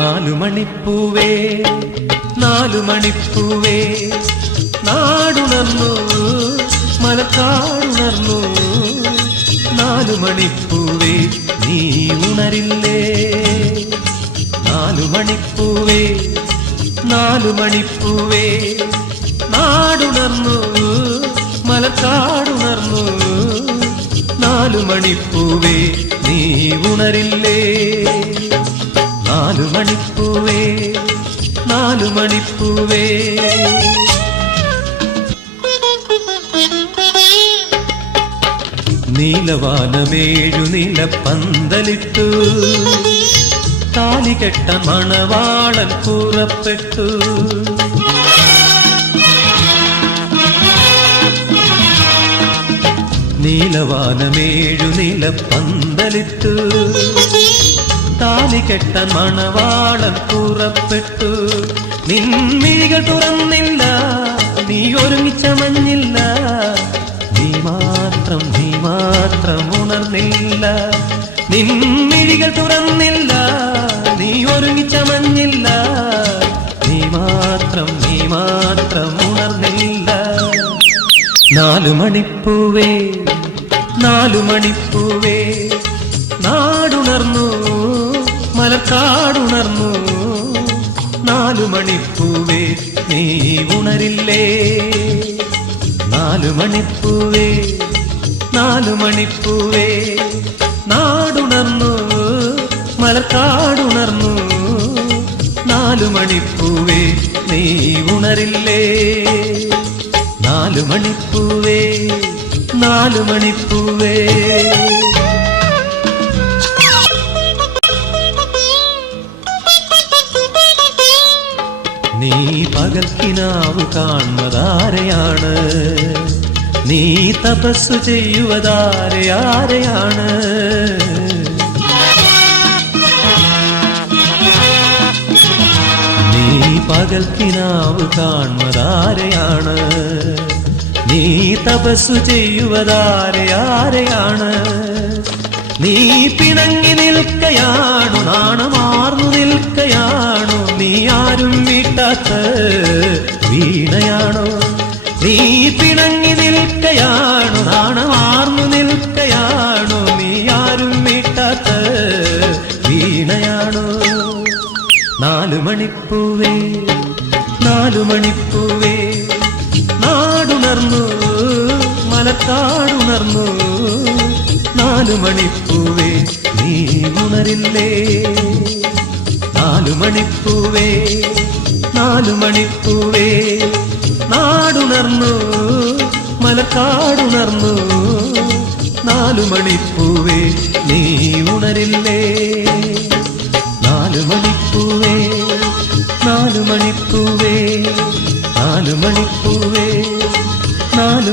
നാലു മണിപ്പൂവേ നാലു മണിപ്പൂവേ നാടുണർന്നു മലക്കാടുണർന്നു. നാലു മണിപ്പൂവേ നീ ഉണരില്ലേ? നാലു മണിപ്പൂവേ നാലു മണിപ്പൂവേ നാടുണർന്നു മലക്കാടുണർന്നു. നാലു മണിപ്പൂവേ നീ ഉണരില്ലേ? നാലു മണിപ്പൂവേ നാലു മണിപ്പൂവേ. നീലവാനമേഴു നീല പന്തലിട്ടു താലികെട്ട മണവാളൻ പുറപ്പെട്ടു. നീലവാനമേഴു നീല പന്തലിട്ടു താലികെട്ട മണവാളൻ പുറപ്പെട്ടു. നിൻമിഴികൾ തുറന്നില്ല നീ ഒരുങ്ങിച്ചമഞ്ഞില്ല നീ മാത്രം നീ മാത്രം ഉണർന്നില്ല. നിൻമിഴികൾ തുറന്നില്ല നീ ഒരുങ്ങിച്ചമഞ്ഞില്ല നീ മാത്രം നീ മാത്രം ഉണർന്നില്ല. നാലു മണിപ്പൂവേ നാലു മണിപ്പൂവേ നാടുണർന്നു മലക്കാടുണർന്നു നാലു മണിപ്പൂവേ നീ ഉണരില്ലേ? നാലു മണിപ്പൂവേ നാലു മണിപ്പൂവേ നാടുണർന്നു. മലക്കാടുണർന്നു നാലു മണിപ്പൂവേ നീ ഉണരില്ലേ? നാലു മണിപ്പൂവേ നാലു മണിപ്പൂവേ. പകൽക്കിനാവ് കാണുന്നതാരെയാണ്? നീ തപസ് ചെയ്യുവതാരെയാരെയാണ്? നീ പകൽക്കിനാവ് കാണുന്നതാരെയാണ്? നീ തപസ് ചെയ്യുവതാരെയാരെയാണ്? നീ പിണങ്ങി നിൽക്കയാണു നാണമാർന്നു വീണയാണോ നാലു മണിപ്പൂവേ നാലു മണിപ്പൂവേ. നാടുണർന്നു മലത്താടുണർന്നു. നാലു മണിപ്പൂവേ നീ ഉണരില്ലേ? നാലു മണിപ്പൂവേ നാലു മണിപ്പൂവേ. നാടുണർന്നു മലക്കാടുണർന്നു നാലു മണിപ്പൂവേ നീ ഉണരില്ലേ? നാലു മണിപ്പൂവേ നാലു മണിപ്പൂവേ നാലു